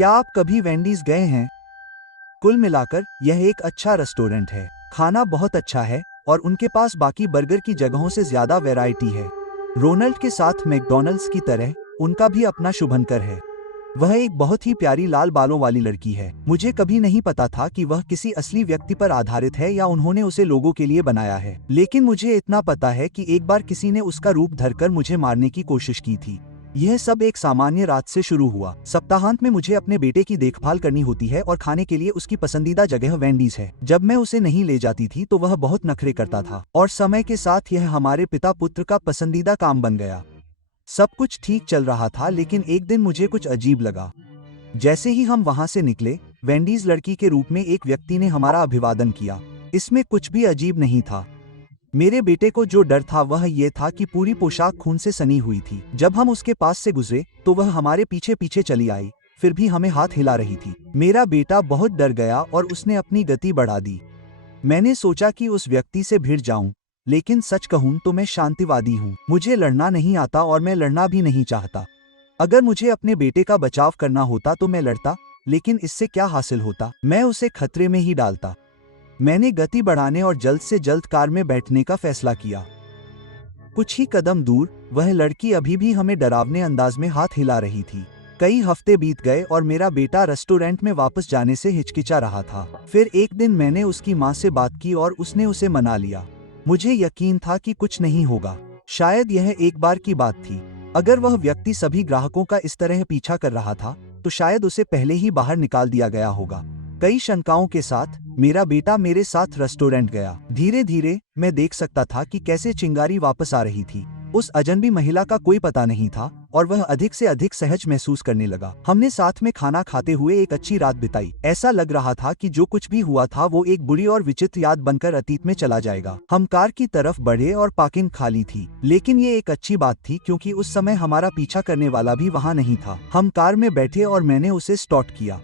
क्या आप कभी वेंडीज गए हैं? कुल मिलाकर यह एक अच्छा रेस्टोरेंट है। खाना बहुत अच्छा है और उनके पास बाकी बर्गर की जगहों से ज्यादा वैरायटी है। रोनाल्ड के साथ मैकडॉनल्ड्स की तरह उनका भी अपना शुभंकर है। वह एक बहुत ही प्यारी लाल बालों वाली लड़की है। मुझे कभी नहीं पता था कि वह किसी असली व्यक्ति पर आधारित है या उन्होंने उसे लोगों के लिए बनाया है, लेकिन मुझे इतना पता है कि एक बार किसी ने उसका रूप धरकर मुझे मारने की कोशिश की थी। यह सब एक सामान्य रात से शुरू हुआ। सप्ताहांत में मुझे अपने बेटे की देखभाल करनी होती है और खाने के लिए उसकी पसंदीदा जगह वेंडीज है। जब मैं उसे नहीं ले जाती थी तो वह बहुत नखरे करता था और समय के साथ यह हमारे पिता पुत्र का पसंदीदा काम बन गया। सब कुछ ठीक चल रहा था, लेकिन एक दिन मुझे कुछ अजीब लगा। जैसे ही हम वहां से निकले, वेंडीज लड़की के रूप में एक व्यक्ति ने हमारा अभिवादन किया। इसमें कुछ भी अजीब नहीं था। मेरे बेटे को जो डर था वह ये था कि पूरी पोशाक खून से सनी हुई थी। जब हम उसके पास से गुजरे तो वह हमारे पीछे पीछे चली आई, फिर भी हमें हाथ हिला रही थी। मेरा बेटा बहुत डर गया और उसने अपनी गति बढ़ा दी। मैंने सोचा कि उस व्यक्ति से भिड़ जाऊं, लेकिन सच कहूं तो मैं शांतिवादी हूं। मुझे लड़ना नहीं आता और मैं लड़ना भी नहीं चाहता। अगर मुझे अपने बेटे का बचाव करना होता तो मैं लड़ता, लेकिन इससे क्या हासिल होता? मैं उसे खतरे में ही डालता। मैंने गति बढ़ाने और जल्द से जल्द कार में बैठने का फैसला किया। कुछ ही कदम दूर वह लड़की अभी भी हमें डरावने अंदाज में हाथ हिला रही थी। कई हफ्ते बीत गए और मेरा बेटा रेस्टोरेंट में वापस जाने से हिचकिचा रहा था। फिर एक दिन मैंने उसकी माँ से बात की और उसने उसे मना लिया। मुझे यकीन था कि कुछ नहीं होगा। शायद यह एक बार की बात थी। अगर वह व्यक्ति सभी ग्राहकों का इस तरह पीछा कर रहा था तो शायद उसे पहले ही बाहर निकाल दिया गया होगा। कई शंकाओं के साथ मेरा बेटा मेरे साथ रेस्टोरेंट गया। धीरे धीरे मैं देख सकता था कि कैसे चिंगारी वापस आ रही थी। उस अजनबी महिला का कोई पता नहीं था और वह अधिक से अधिक सहज महसूस करने लगा। हमने साथ में खाना खाते हुए एक अच्छी रात बिताई। ऐसा लग रहा था कि जो कुछ भी हुआ था वो एक बुरी और विचित्र याद बनकर अतीत में चला जाएगा। हम कार की तरफ बढ़े और पार्किंग खाली थी, लेकिन ये एक अच्छी बात थी क्योंकि उस समय हमारा पीछा करने वाला भी वहाँ नहीं था। हम कार में बैठे और मैंने उसे स्टार्ट किया,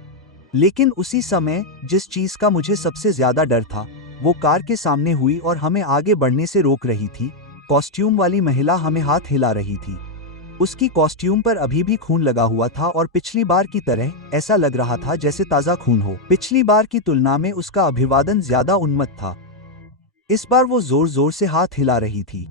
लेकिन उसी समय जिस चीज का मुझे सबसे ज्यादा डर था वो कार के सामने हुई और हमें आगे बढ़ने से रोक रही थी। कॉस्ट्यूम वाली महिला हमें हाथ हिला रही थी। उसकी कॉस्ट्यूम पर अभी भी खून लगा हुआ था और पिछली बार की तरह ऐसा लग रहा था जैसे ताजा खून हो। पिछली बार की तुलना में उसका अभिवादन ज्यादा उन्मत्त था। इस बार वो जोर जोर से हाथ हिला रही थी।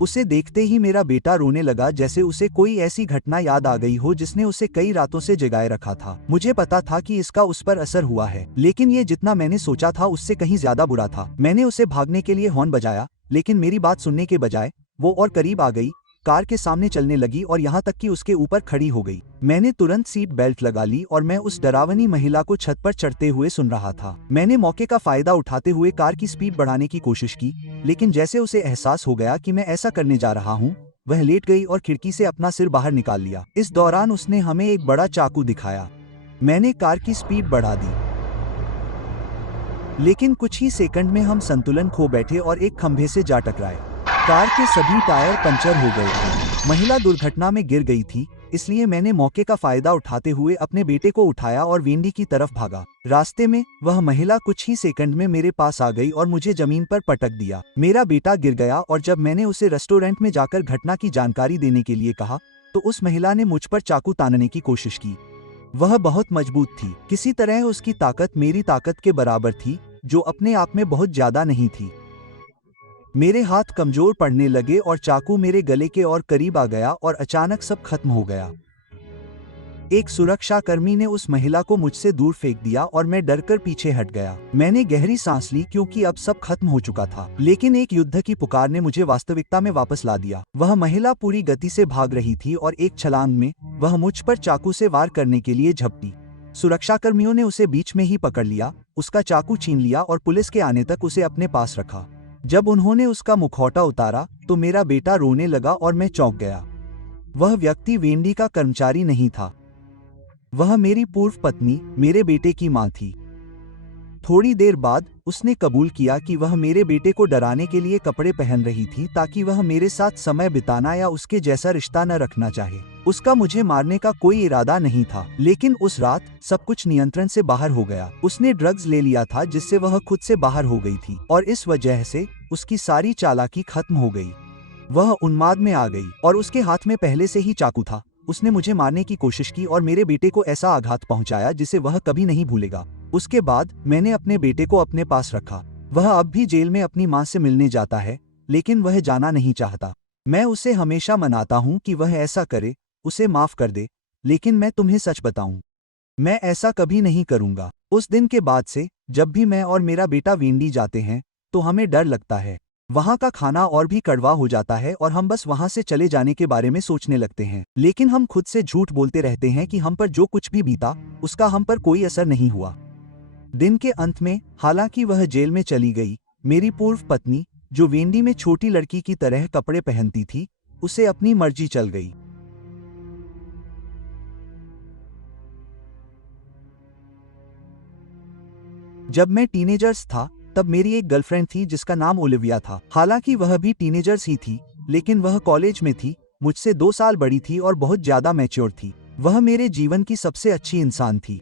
उसे देखते ही मेरा बेटा रोने लगा, जैसे उसे कोई ऐसी घटना याद आ गई हो जिसने उसे कई रातों से जगाए रखा था। मुझे पता था कि इसका उस पर असर हुआ है, लेकिन ये जितना मैंने सोचा था उससे कहीं ज्यादा बुरा था। मैंने उसे भागने के लिए हॉर्न बजाया, लेकिन मेरी बात सुनने के बजाय वो और करीब आ गई, कार के सामने चलने लगी और यहाँ तक कि उसके ऊपर खड़ी हो गई। मैंने तुरंत सीट बेल्ट लगा ली और मैं उस डरावनी महिला को छत पर चढ़ते हुए सुन रहा था। मैंने मौके का फायदा उठाते हुए कार की स्पीड बढ़ाने की कोशिश की, लेकिन जैसे उसे एहसास हो गया कि मैं ऐसा करने जा रहा हूँ, वह लेट गई और खिड़की से अपना सिर बाहर निकाल लिया। इस दौरान उसने हमें एक बड़ा चाकू दिखाया। मैंने कार की स्पीड बढ़ा दी, लेकिन कुछ ही सेकंड में हम संतुलन खो बैठे और एक खंभे से जा टकराए। कार के सभी टायर पंचर हो गए थे। महिला दुर्घटना में गिर गई थी, इसलिए मैंने मौके का फायदा उठाते हुए अपने बेटे को उठाया और वेंडी की तरफ भागा। रास्ते में वह महिला कुछ ही सेकंड में मेरे पास आ गई और मुझे जमीन पर पटक दिया। मेरा बेटा गिर गया और जब मैंने उसे रेस्टोरेंट में जाकर घटना की जानकारी देने के लिए कहा तो उस महिला ने मुझ पर चाकू तानने की कोशिश की। वह बहुत मजबूत थी। किसी तरह उसकी ताकत मेरी ताकत के बराबर थी, जो अपने आप में बहुत ज्यादा नहीं थी। मेरे हाथ कमजोर पड़ने लगे और चाकू मेरे गले के और करीब आ गया और अचानक सब खत्म हो गया। एक सुरक्षाकर्मी ने उस महिला को मुझसे दूर फेंक दिया और मैं डरकर पीछे हट गया। मैंने गहरी सांस ली क्योंकि अब सब खत्म हो चुका था, लेकिन एक युद्ध की पुकार ने मुझे वास्तविकता में वापस ला दिया। वह महिला पूरी गति से भाग रही थी और एक छलांग में वह मुझ पर चाकू से वार करने के लिए झपटी। सुरक्षाकर्मियों ने उसे बीच में ही पकड़ लिया, उसका चाकू छीन लिया और पुलिस के आने तक उसे अपने पास रखा। जब उन्होंने उसका मुखौटा उतारा तो मेरा बेटा रोने लगा और मैं चौंक गया। वह व्यक्ति वेंडी का कर्मचारी नहीं था, वह मेरी पूर्व पत्नी, मेरे बेटे की मां थी। थोड़ी देर बाद उसने कबूल किया कि वह मेरे बेटे को डराने के लिए कपड़े पहन रही थी ताकि वह मेरे साथ समय बिताना या उसके जैसा रिश्ता न रखना चाहे। उसका मुझे मारने का कोई इरादा नहीं था, लेकिन उस रात सब कुछ नियंत्रण से बाहर हो गया। उसने ड्रग्स ले लिया था जिससे वह खुद से बाहर हो गई थी और इस वजह से उसकी सारी चालाकी खत्म हो गई। वह उन्माद में आ गई और उसके हाथ में पहले से ही चाकू था। उसने मुझे मारने की कोशिश की और मेरे बेटे को ऐसा आघात पहुंचाया जिसे वह कभी नहीं भूलेगा। उसके बाद मैंने अपने बेटे को अपने पास रखा। वह अब भी जेल में अपनी माँ से मिलने जाता है, लेकिन वह जाना नहीं चाहता। मैं उसे हमेशा मनाता हूँ कि वह ऐसा करे, उसे माफ कर दे, लेकिन मैं तुम्हें सच बताऊं, मैं ऐसा कभी नहीं करूंगा। उस दिन के बाद से जब भी मैं और मेरा बेटा वेंडी जाते हैं तो हमें डर लगता है। वहां का खाना और भी कड़वा हो जाता है और हम बस वहां से चले जाने के बारे में सोचने लगते हैं। लेकिन हम खुद से झूठ बोलते रहते हैं कि हम पर जो कुछ भी बीता उसका हम पर कोई असर नहीं हुआ। दिन के अंत में, हालांकि वह जेल में चली गई, मेरी पूर्व पत्नी, जो वेंडी में छोटी लड़की की तरह कपड़े पहनती थी, उसे अपनी मर्जी चल गई। जब मैं टीनेजर्स था तब मेरी एक गर्लफ्रेंड थी जिसका नाम ओलिविया था। हालांकि वह भी टीनेजर्स ही थी, लेकिन वह कॉलेज में थी, मुझसे 2 साल बड़ी थी और बहुत ज्यादा मैच्योर थी। वह मेरे जीवन की सबसे अच्छी इंसान थी।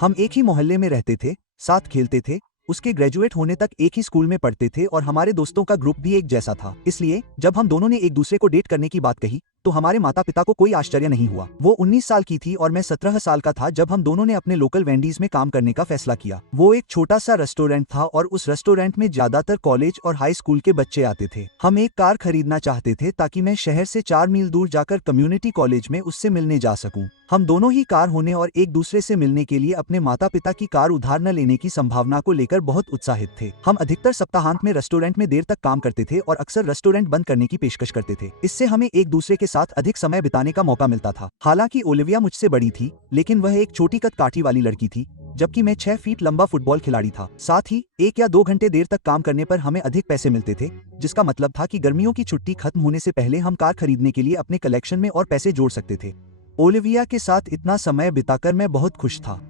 हम एक ही मोहल्ले में रहते थे, साथ खेलते थे, उसके ग्रेजुएट होने तक एक ही स्कूल में पढ़ते थे और हमारे दोस्तों का ग्रुप भी एक जैसा था। इसलिए जब हम दोनों ने एक दूसरे को डेट करने की बात कही तो हमारे माता पिता को कोई आश्चर्य नहीं हुआ। वो 19 साल की थी और मैं 17 साल का था जब हम दोनों ने अपने लोकल वेंडीज में काम करने का फैसला किया। वो एक छोटा सा रेस्टोरेंट था और उस रेस्टोरेंट में ज्यादातर कॉलेज और हाई स्कूल के बच्चे आते थे। हम एक कार खरीदना चाहते थे ताकि मैं शहर से 4 मील दूर जाकर कम्युनिटी कॉलेज में उससे मिलने जा सकूं। हम दोनों ही कार होने और एक दूसरे से मिलने के लिए अपने माता पिता की कार उधार न लेने की संभावना को लेकर बहुत उत्साहित थे। हम अधिकतर सप्ताहांत में रेस्टोरेंट में देर तक काम करते थे और अक्सर रेस्टोरेंट बंद करने की पेशकश करते थे। इससे हमें एक दूसरे के साथ अधिक समय बिताने का मौका मिलता था। हालांकि ओलिविया मुझसे बड़ी थी, लेकिन वह एक छोटी कद काठी वाली लड़की थी, जबकि मैं 6 फीट लंबा फुटबॉल खिलाड़ी था। साथ ही 1 या 2 घंटे देर तक काम करने पर हमें अधिक पैसे मिलते थे, जिसका मतलब था कि गर्मियों की छुट्टी खत्म होने से पहले हम कार खरीदने के लिए अपने कलेक्शन में और पैसे जोड़ सकते थे। ओलिविया के साथ इतना समय बिताकर मैं बहुत खुश था।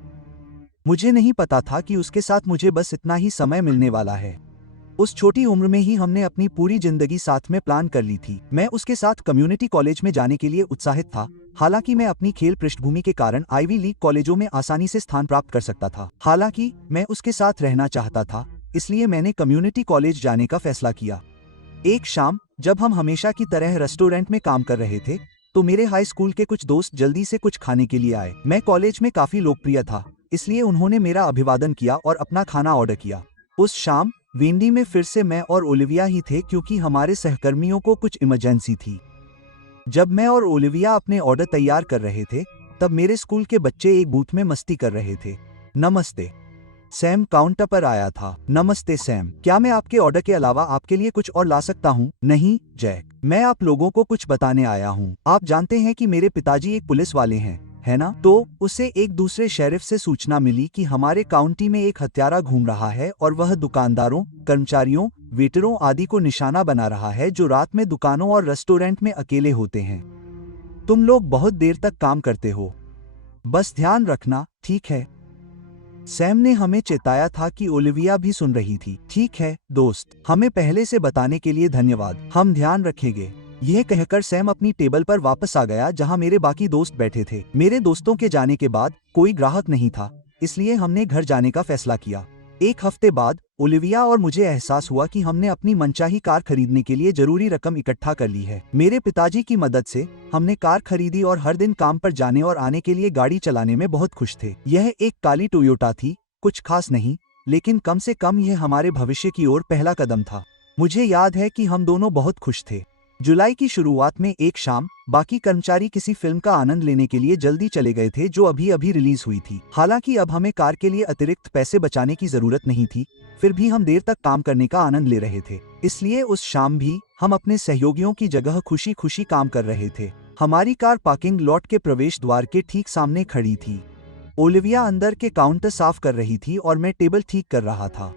मुझे नहीं पता था कि उसके साथ मुझे बस इतना ही समय मिलने वाला है। उस छोटी उम्र में ही हमने अपनी पूरी जिंदगी साथ में प्लान कर ली थी। मैं उसके साथ कम्युनिटी कॉलेज में जाने के लिए उत्साहित था। हालांकि मैं अपनी खेल पृष्ठभूमि के कारण आईवी लीग कॉलेजों में आसानी से स्थान प्राप्त कर सकता था। हालांकि मैं उसके साथ रहना चाहता था, इसलिए मैंने कम्युनिटी कॉलेज जाने का फैसला किया। एक शाम जब हम हमेशा की तरह रेस्टोरेंट में काम कर रहे थे तो मेरे हाई स्कूल के कुछ दोस्त जल्दी से कुछ खाने के लिए आए। मैं कॉलेज में काफी लोकप्रिय था, इसलिए उन्होंने मेरा अभिवादन किया और अपना खाना ऑर्डर किया। उस शाम वेंडी में फिर से मैं और ओलिविया ही थे क्योंकि हमारे सहकर्मियों को कुछ इमरजेंसी थी। जब मैं और ओलिविया अपने ऑर्डर तैयार कर रहे थे तब मेरे स्कूल के बच्चे एक बूथ में मस्ती कर रहे थे। नमस्ते, सैम काउंटर पर आया था। नमस्ते सैम, क्या मैं आपके ऑर्डर के अलावा आपके लिए कुछ और ला सकता हूँ? नहीं जैक, मैं आप लोगों को कुछ बताने आया हूँ। आप जानते हैं कि मेरे पिताजी एक पुलिस वाले हैं, है ना? तो उसे एक दूसरे शेरिफ से सूचना मिली कि हमारे काउंटी में एक हत्यारा घूम रहा है और वह दुकानदारों, कर्मचारियों, वेटरों आदि को निशाना बना रहा है जो रात में दुकानों और रेस्टोरेंट में अकेले होते हैं। तुम लोग बहुत देर तक काम करते हो, बस ध्यान रखना, ठीक है? सैम ने हमें चेताया था कि ओलिविया भी सुन रही थी। ठीक है दोस्त, हमें पहले से बताने के लिए धन्यवाद, हम ध्यान रखेंगे। यह कहकर सैम अपनी टेबल पर वापस आ गया जहां मेरे बाकी दोस्त बैठे थे। मेरे दोस्तों के जाने के बाद कोई ग्राहक नहीं था, इसलिए हमने घर जाने का फैसला किया। 1 हफ्ते बाद ओलिविया और मुझे एहसास हुआ कि हमने अपनी मनचाही कार खरीदने के लिए जरूरी रकम इकट्ठा कर ली है। मेरे पिताजी की मदद से हमने कार खरीदी और हर दिन काम पर जाने और आने के लिए गाड़ी चलाने में बहुत खुश थे। यह एक काली टोयोटा थी, कुछ खास नहीं, लेकिन कम से कम यह हमारे भविष्य की ओर पहला कदम था। मुझे याद है कि हम दोनों बहुत खुश थे। जुलाई की शुरुआत में एक शाम बाकी कर्मचारी किसी फिल्म का आनंद लेने के लिए जल्दी चले गए थे जो अभी अभी रिलीज हुई थी। हालांकि अब हमें कार के लिए अतिरिक्त पैसे बचाने की जरूरत नहीं थी, फिर भी हम देर तक काम करने का आनंद ले रहे थे। इसलिए उस शाम भी हम अपने सहयोगियों की जगह खुशी खुशी काम कर रहे थे। हमारी कार पार्किंग लॉट के प्रवेश द्वार के ठीक सामने खड़ी थी। ओलिविया अंदर के काउंटर साफ कर रही थी और मैं टेबल ठीक कर रहा था।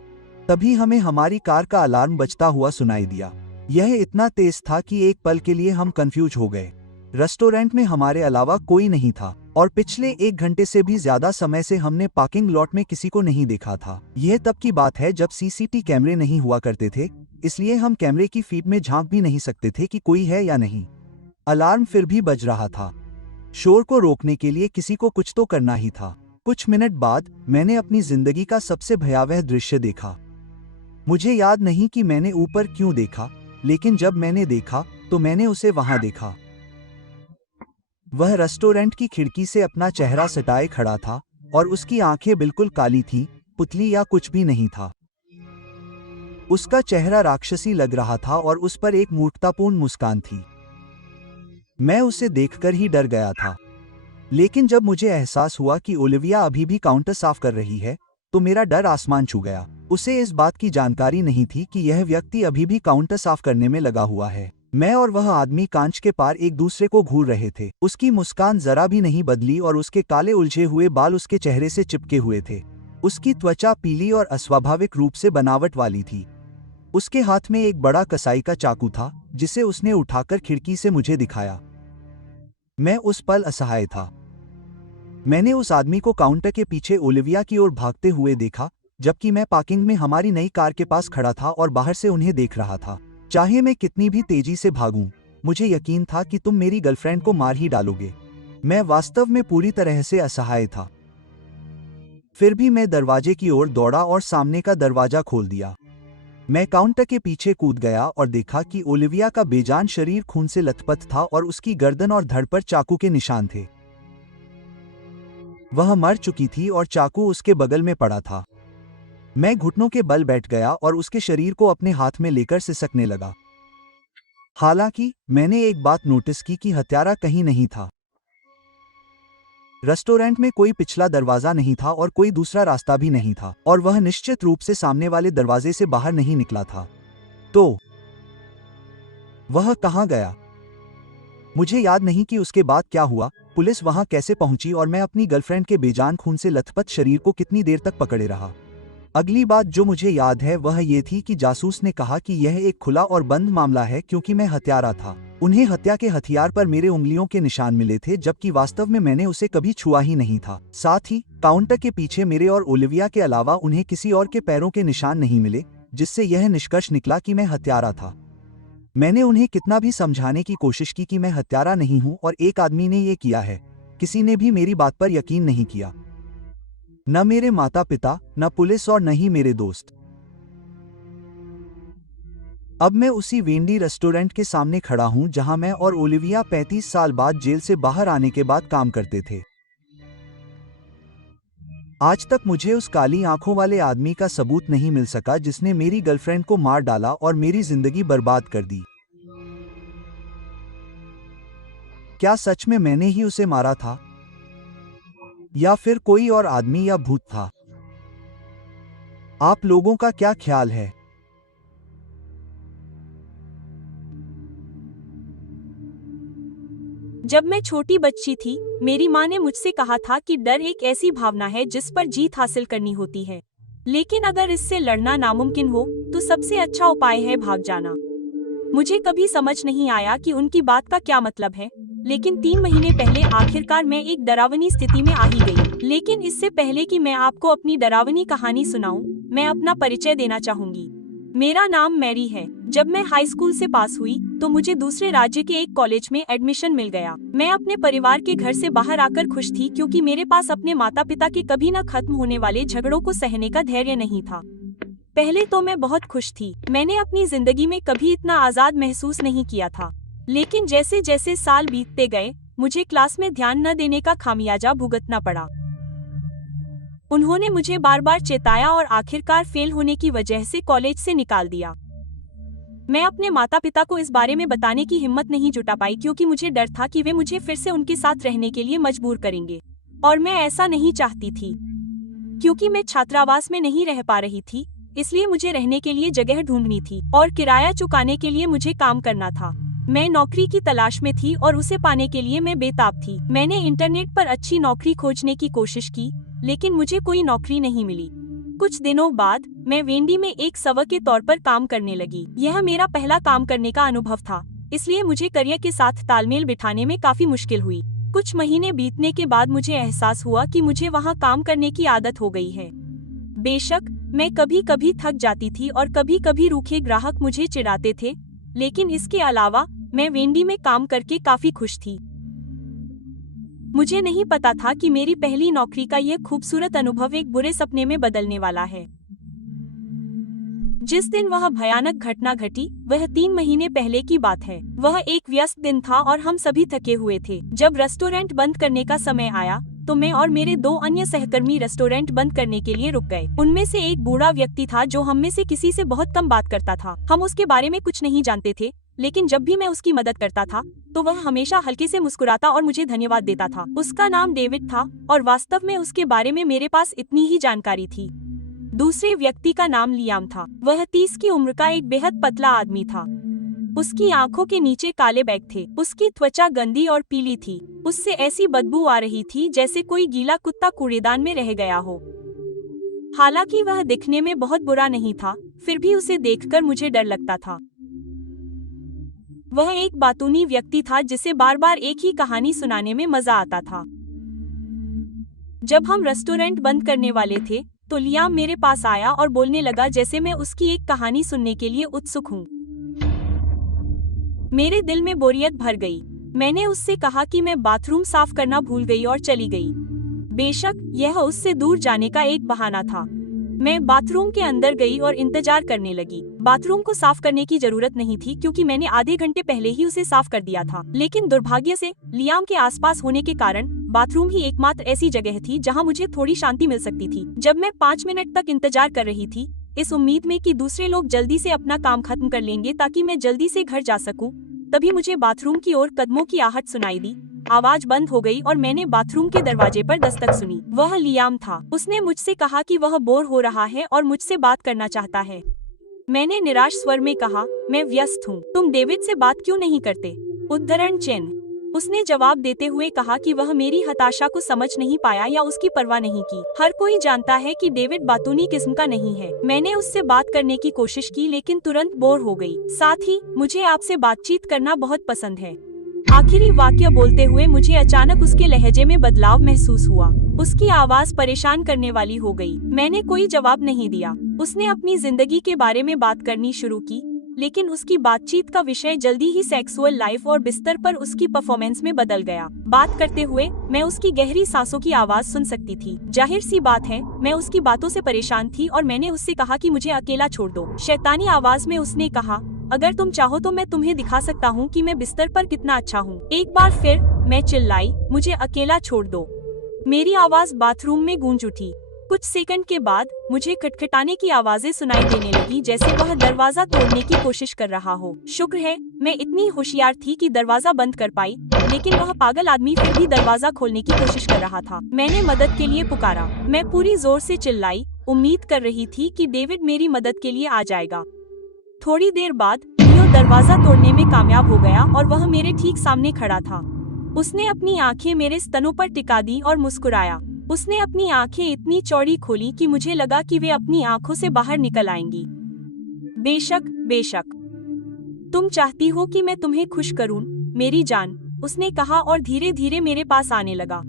तभी हमें हमारी कार का अलार्म बजता हुआ सुनाई दिया। यह इतना तेज था कि एक पल के लिए हम कंफ्यूज हो गए। रेस्टोरेंट में हमारे अलावा कोई नहीं था और पिछले 1 घंटे से भी ज्यादा समय से हमने पार्किंग लॉट में किसी को नहीं देखा था। यह तब की बात है जब सीसीटी कैमरे नहीं हुआ करते थे, इसलिए हम कैमरे की फीड में झांक भी नहीं सकते थे कि कोई है या नहीं। अलार्म फिर भी बज रहा था। शोर को रोकने के लिए किसी को कुछ तो करना ही था। कुछ मिनट बाद मैंने अपनी जिंदगी का सबसे भयावह दृश्य देखा। मुझे याद नहीं कि मैंने ऊपर क्यों देखा, लेकिन जब मैंने देखा तो मैंने उसे वहां देखा। वह रेस्टोरेंट की खिड़की से अपना चेहरा सटाए खड़ा था और उसकी आंखें बिल्कुल काली थीं, पुतली या कुछ भी नहीं था। उसका चेहरा राक्षसी लग रहा था और उस पर एक मूर्खतापूर्ण मुस्कान थी। मैं उसे देखकर ही डर गया था। लेकिन जब मुझे एहसास हुआ कि ओलिविया अभी भी काउंटर साफ कर रही है, तो मेरा डर आसमान छू गया। उसे इस बात की जानकारी नहीं थी कि यह व्यक्ति अभी भी काउंटर साफ करने में लगा हुआ है। मैं और वह आदमी कांच के पार एक दूसरे को घूर रहे थे। उसकी मुस्कान जरा भी नहीं बदली और उसके काले उलझे हुए बाल उसके चेहरे से चिपके हुए थे। उसकी त्वचा पीली और अस्वाभाविक रूप से बनावट वाली थी। उसके हाथ में एक बड़ा कसाई का चाकू था, जिसे उसने उठाकर खिड़की से मुझे दिखाया। मैं उस पल असहाय था। मैंने उस आदमी को काउंटर के पीछे ओलिविया की ओर भागते हुए देखा, जबकि मैं पार्किंग में हमारी नई कार के पास खड़ा था और बाहर से उन्हें देख रहा था। चाहे मैं कितनी भी तेजी से भागूं, मुझे यकीन था कि तुम मेरी गर्लफ्रेंड को मार ही डालोगे। मैं वास्तव में पूरी तरह से असहाय था। फिर भी मैं दरवाजे की ओर दौड़ा और सामने का दरवाजा खोल दिया। मैं काउंटर के पीछे कूद गया और देखा कि ओलिविया का बेजान शरीर खून से लथपथ था और उसकी गर्दन और धड़ पर चाकू के निशान थे। वह मर चुकी थी और चाकू उसके बगल में पड़ा था। मैं घुटनों के बल बैठ गया और उसके शरीर को अपने हाथ में लेकर सिसकने लगा। हालांकि मैंने एक बात नोटिस की कि हत्यारा कहीं नहीं था। रेस्टोरेंट में कोई पिछला दरवाजा नहीं था और कोई दूसरा रास्ता भी नहीं था, और वह निश्चित रूप से सामने वाले दरवाजे से बाहर नहीं निकला था। तो वह कहां गया? मुझे याद नहीं कि उसके बाद क्या हुआ, पुलिस वहां कैसे पहुंची और मैं अपनी गर्लफ्रेंड के बेजान खून से लथपथ शरीर को कितनी देर तक पकड़े रहा। अगली बात जो मुझे याद है वह ये थी कि जासूस ने कहा कि यह एक खुला और बंद मामला है क्योंकि मैं हत्यारा था। उन्हें हत्या के हथियार पर मेरे उंगलियों के निशान मिले थे, जबकि वास्तव में मैंने उसे कभी छुआ ही नहीं था। साथ ही काउंटर के पीछे मेरे और ओलिविया के अलावा उन्हें किसी और के पैरों के निशान नहीं मिले, जिससे यह निष्कर्ष निकला कि मैं हत्यारा था। मैंने उन्हें कितना भी समझाने की कोशिश की कि मैं हत्यारा नहीं हूं और एक आदमी ने ये किया है, किसी ने भी मेरी बात पर यकीन नहीं किया। न मेरे माता पिता, न पुलिस और न ही मेरे दोस्त। अब मैं उसी वेंडी रेस्टोरेंट के सामने खड़ा हूं जहां मैं और ओलिविया 35 साल बाद जेल से बाहर आने के बाद काम करते थे। आज तक मुझे उस काली आंखों वाले आदमी का सबूत नहीं मिल सका जिसने मेरी गर्लफ्रेंड को मार डाला और मेरी जिंदगी बर्बाद कर दी। क्या सच में मैंने ही उसे मारा था, या फिर कोई और आदमी या भूत था? आप लोगों का क्या ख्याल है? जब मैं छोटी बच्ची थी, मेरी माँ ने मुझसे कहा था कि डर एक ऐसी भावना है जिस पर जीत हासिल करनी होती है, लेकिन अगर इससे लड़ना नामुमकिन हो तो सबसे अच्छा उपाय है भाग जाना। मुझे कभी समझ नहीं आया कि उनकी बात का क्या मतलब है, लेकिन 3 महीने पहले आखिरकार मैं एक डरावनी स्थिति में आ ही गई। लेकिन इससे पहले कि मैं आपको अपनी डरावनी कहानी सुनाऊं, मैं अपना परिचय देना चाहूंगी। मेरा नाम मैरी है। जब मैं हाई स्कूल से पास हुई तो मुझे दूसरे राज्य के एक कॉलेज में एडमिशन मिल गया। मैं अपने परिवार के घर से बाहर आकर खुश थी क्योंकि मेरे पास अपने माता पिता के कभी न खत्म होने वाले झगड़ों को सहने का धैर्य नहीं था। पहले तो मैं बहुत खुश थी। मैंने अपनी जिंदगी में कभी इतना आजाद महसूस नहीं किया था। लेकिन जैसे जैसे साल बीतते गए, मुझे क्लास में ध्यान न देने का खामियाजा भुगतना पड़ा। उन्होंने मुझे बार बार चेताया और आखिरकार फेल होने की वजह से कॉलेज से निकाल दिया। मैं अपने माता पिता को इस बारे में बताने की हिम्मत नहीं जुटा पाई क्योंकि मुझे डर था कि वे मुझे फिर से उनके साथ रहने के लिए मजबूर करेंगे, और मैं ऐसा नहीं चाहती थी। क्योंकि मैं छात्रावास में नहीं रह पा रही थी, इसलिए मुझे रहने के लिए जगह ढूंढनी थी और किराया चुकाने के लिए मुझे काम करना था। मैं नौकरी की तलाश में थी और उसे पाने के लिए मैं बेताब थी। मैंने इंटरनेट पर अच्छी नौकरी खोजने की कोशिश की, लेकिन मुझे कोई नौकरी नहीं मिली। कुछ दिनों बाद मैं वेंडी में एक सर्वर के तौर पर काम करने लगी। यह मेरा पहला काम करने का अनुभव था, इसलिए मुझे करियर के साथ तालमेल बिठाने में काफी मुश्किल हुई। कुछ महीने बीतने के बाद मुझे एहसास हुआ कि मुझे वहाँ काम करने की आदत हो गई है। बेशक मैं कभी कभी थक जाती थी और कभी कभी रूखे ग्राहक मुझे चिढ़ाते थे, लेकिन इसके अलावा मैं वेंडी में काम करके काफी खुश थी। मुझे नहीं पता था कि मेरी पहली नौकरी का यह खूबसूरत अनुभव एक बुरे सपने में बदलने वाला है। जिस दिन वह भयानक घटना घटी वह 3 महीने पहले की बात है। वह एक व्यस्त दिन था और हम सभी थके हुए थे। जब रेस्टोरेंट बंद करने का समय आया तो मैं और मेरे 2 अन्य सहकर्मी रेस्टोरेंट बंद करने के लिए रुक गए। उनमें से एक बूढ़ा व्यक्ति था जो हम में से किसी से बहुत कम बात करता था। हम उसके बारे में कुछ नहीं जानते थे, लेकिन जब भी मैं उसकी मदद करता था तो वह हमेशा हल्के से मुस्कुराता और मुझे धन्यवाद देता था। उसका नाम डेविड था और वास्तव में उसके बारे में मेरे पास इतनी ही जानकारी थी। दूसरे व्यक्ति का नाम लियाम था। वह 30 की उम्र का एक बेहद पतला आदमी था। उसकी आंखों के नीचे काले बैग थे। उसकी त्वचा गंदी और पीली थी। उससे ऐसी बदबू आ रही थी जैसे कोई गीला कुत्ता कूड़ेदान में रह गया हो। हालांकि वह दिखने में बहुत बुरा नहीं था, फिर भी उसे देखकर मुझे डर लगता था। वह एक बातूनी व्यक्ति था जिसे बार बार एक ही कहानी सुनाने में मजा आता था। जब हम रेस्टोरेंट बंद करने वाले थे तो लियाम मेरे पास आया और बोलने लगा जैसे मैं उसकी एक कहानी सुनने के लिए उत्सुक हूँ। मेरे दिल में बोरियत भर गई। मैंने उससे कहा कि मैं बाथरूम साफ करना भूल गई और चली गई। बेशक यह उससे दूर जाने का एक बहाना था। मैं बाथरूम के अंदर गई और इंतजार करने लगी। बाथरूम को साफ करने की जरूरत नहीं थी क्योंकि मैंने आधे घंटे पहले ही उसे साफ कर दिया था, लेकिन दुर्भाग्य से लियाम के आसपास होने के कारण बाथरूम ही एकमात्र ऐसी जगह थी जहां मुझे थोड़ी शांति मिल सकती थी। जब मैं 5 मिनट तक इंतजार कर रही थी, इस उम्मीद में कि दूसरे लोग जल्दी से अपना काम खत्म कर लेंगे ताकि मैं जल्दी से घर जा सकूं, तभी मुझे बाथरूम की ओर कदमों की आहट सुनाई दी। आवाज बंद हो गई और मैंने बाथरूम के दरवाजे पर दस्तक सुनी। वह लियाम था। उसने मुझसे कहा कि वह बोर हो रहा है और मुझसे बात करना चाहता है। मैंने निराश स्वर में कहा, मैं व्यस्त हूँ, तुम डेविड से बात क्यों नहीं करते? उद्धरण चिन्ह। उसने जवाब देते हुए कहा कि वह मेरी हताशा को समझ नहीं पाया या उसकी परवाह नहीं की। हर कोई जानता है कि डेविड बातूनी किस्म का नहीं है। मैंने उससे बात करने की कोशिश की लेकिन तुरंत बोर हो गई। साथ ही मुझे आपसे बातचीत करना बहुत पसंद है। आखिरी वाक्य बोलते हुए मुझे अचानक उसके लहजे में बदलाव महसूस हुआ। उसकी आवाज परेशान करने वाली हो गई। मैंने कोई जवाब नहीं दिया। उसने अपनी जिंदगी के बारे में बात करनी शुरू की, लेकिन उसकी बातचीत का विषय जल्दी ही सेक्सुअल लाइफ और बिस्तर पर उसकी परफॉर्मेंस में बदल गया। बात करते हुए मैं उसकी गहरी सांसों की आवाज सुन सकती थी। जाहिर सी बात है, मैं उसकी बातों से परेशान थी और मैंने उससे कहा कि मुझे अकेला छोड़ दो। शैतानी आवाज में उसने कहा, अगर तुम चाहो तो मैं तुम्हें दिखा सकता हूँ कि मैं बिस्तर पर कितना अच्छा हूँ। एक बार फिर मैं चिल्लाई, मुझे अकेला छोड़ दो। मेरी आवाज बाथरूम में गूंज उठी। कुछ सेकंड के बाद मुझे खटखटाने की आवाजें सुनाई देने लगी, जैसे वह दरवाजा तोड़ने की कोशिश कर रहा हो। शुक्र है मैं इतनी होशियार थी कि दरवाजा बंद कर पाई, लेकिन वह पागल आदमी फिर भी दरवाजा खोलने की कोशिश कर रहा था। मैंने मदद के लिए पुकारा। मैं पूरी जोर से चिल्लाई, उम्मीद कर रही थी कि डेविड मेरी मदद के लिए आ जाएगा। थोड़ी देर बाद लियो दरवाजा तोड़ने में कामयाब हो गया और वह मेरे ठीक सामने खड़ा था। उसने अपनी आंखें मेरे स्तनों पर टिका दी और मुस्कुराया। उसने अपनी आंखें इतनी चौड़ी खोली कि मुझे लगा कि वे अपनी आंखों से बाहर निकल आएंगी। बेशक बेशक, तुम चाहती हो कि मैं तुम्हें खुश करूं, मेरी जान, उसने कहा और धीरे धीरे मेरे पास आने लगा।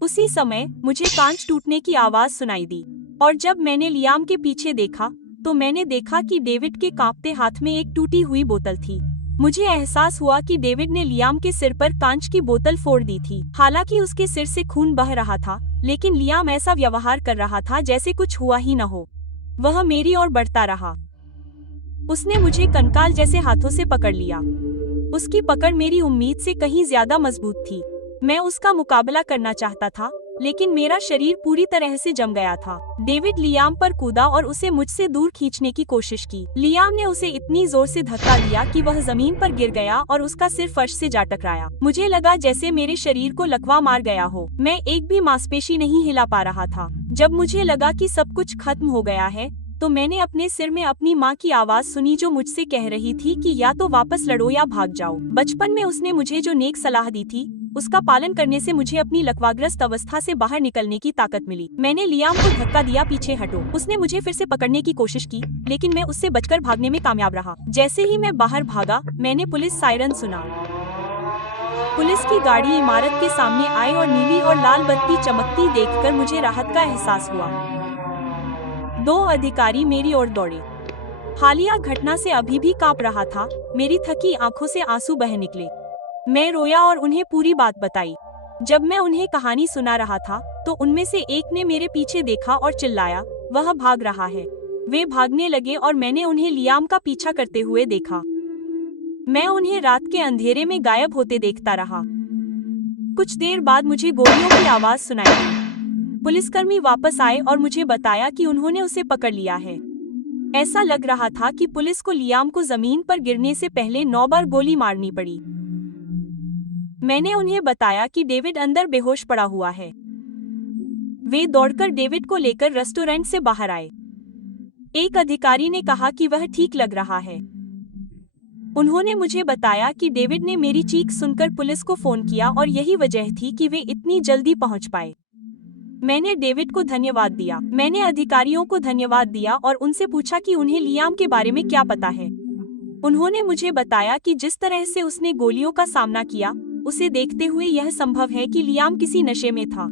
उसी समय मुझे कांच टूटने की आवाज सुनाई दी और जब मैंने लियाम के पीछे देखा तो मैंने देखा कि डेविड के कांपते हाथ में एक टूटी हुई बोतल थी। मुझे एहसास हुआ कि डेविड ने लियाम के सिर पर कांच की बोतल फोड़ दी थी। हालांकि उसके सिर से खून बह रहा था, लेकिन लियाम ऐसा व्यवहार कर रहा था जैसे कुछ हुआ ही न हो। वह मेरी ओर बढ़ता रहा। उसने मुझे कंकाल जैसे हाथों से पकड़ लिया। उसकी पकड़ मेरी उम्मीद से कहीं ज्यादा मजबूत थी। मैं उसका मुकाबला करना चाहता था, लेकिन मेरा शरीर पूरी तरह से जम गया था। डेविड लियाम पर कूदा और उसे मुझसे दूर खींचने की कोशिश की। लियाम ने उसे इतनी जोर से धक्का दिया कि वह जमीन पर गिर गया और उसका सिर फर्श से जा टकराया। मुझे लगा जैसे मेरे शरीर को लकवा मार गया हो। मैं एक भी मांसपेशी नहीं हिला पा रहा था। जब मुझे लगा कि सब कुछ खत्म हो गया है, तो मैंने अपने सिर में अपनी माँ की आवाज सुनी जो मुझसे कह रही थी कि या तो वापस लड़ो या भाग जाओ। बचपन में उसने मुझे जो नेक सलाह दी थी, उसका पालन करने से मुझे अपनी लकवाग्रस्त अवस्था से बाहर निकलने की ताकत मिली। मैंने लियाम को धक्का दिया, पीछे हटो। उसने मुझे फिर से पकड़ने की कोशिश की, लेकिन मैं उससे बचकर भागने में कामयाब रहा। जैसे ही मैं बाहर भागा, मैंने पुलिस सायरन सुना। पुलिस की गाड़ी इमारत के सामने आई और नीली और लाल बत्ती चमकती देखकर मुझे राहत का एहसास हुआ। 2 अधिकारी मेरी ओर दौड़े। हालिया घटना से अभी भी कांप रहा था। मेरी थकी आंखों से आंसू बह निकले। मैं रोया और उन्हें पूरी बात बताई। जब मैं उन्हें कहानी सुना रहा था तो उनमें से एक ने मेरे पीछे देखा और चिल्लाया, वह भाग रहा है। वे भागने लगे और मैंने उन्हें लियाम का पीछा करते हुए देखा। मैं उन्हें रात के अंधेरे में गायब होते देखता रहा। कुछ देर बाद मुझे गोलियों की आवाज सुनाई दी। पुलिसकर्मी वापस आए और मुझे बताया कि उन्होंने उसे पकड़ लिया है। ऐसा लग रहा था कि पुलिस को लियाम को जमीन पर गिरने से पहले 9 बार गोली मारनी पड़ी। मैंने उन्हें बताया कि डेविड अंदर बेहोश पड़ा हुआ है। वे दौड़कर डेविड को लेकर रेस्टोरेंट से बाहर आए। एक अधिकारी ने कहा कि वह ठीक लग रहा है। उन्होंने मुझे बताया कि डेविड ने मेरी चीख सुनकर पुलिस को फोन किया और यही वजह थी कि वे इतनी जल्दी पहुंच पाए। मैंने डेविड को धन्यवाद दिया। मैंने अधिकारियों को धन्यवाद दिया और उनसे पूछा कि उन्हें लियाम के बारे में क्या पता है। उन्होंने मुझे बताया कि जिस तरह से उसने गोलियों का सामना किया, उसे देखते हुए यह संभव है कि लियाम किसी नशे में था।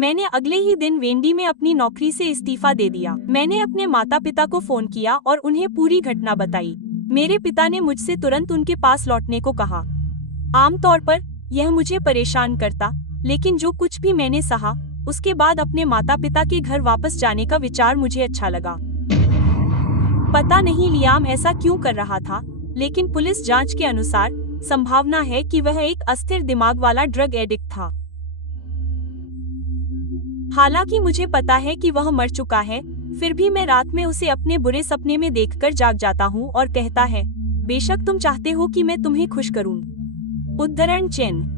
मैंने अगले ही दिन वेंडी में अपनी नौकरी से इस्तीफा दे दिया। मैंने अपने माता पिता को फोन किया और उन्हें पूरी घटना बताई। मेरे पिता ने मुझसे तुरंत उनके पास लौटने को कहा। आमतौर पर यह मुझे परेशान करता, लेकिन जो कुछ भी मैंने सहा, उसके बाद अपने माता पिता के घर वापस जाने का विचार मुझे अच्छा लगा। पता नहीं लियाम ऐसा क्यों कर रहा था, लेकिन पुलिस जांच के अनुसार संभावना है कि वह एक अस्थिर दिमाग वाला ड्रग एडिक्ट था। हालांकि मुझे पता है कि वह मर चुका है, फिर भी मैं रात में उसे अपने बुरे सपने में देखकर जाग जाता हूँ और कहता है, बेशक तुम चाहते हो कि मैं तुम्हें खुश करूँ। उद्धरण चिन्ह।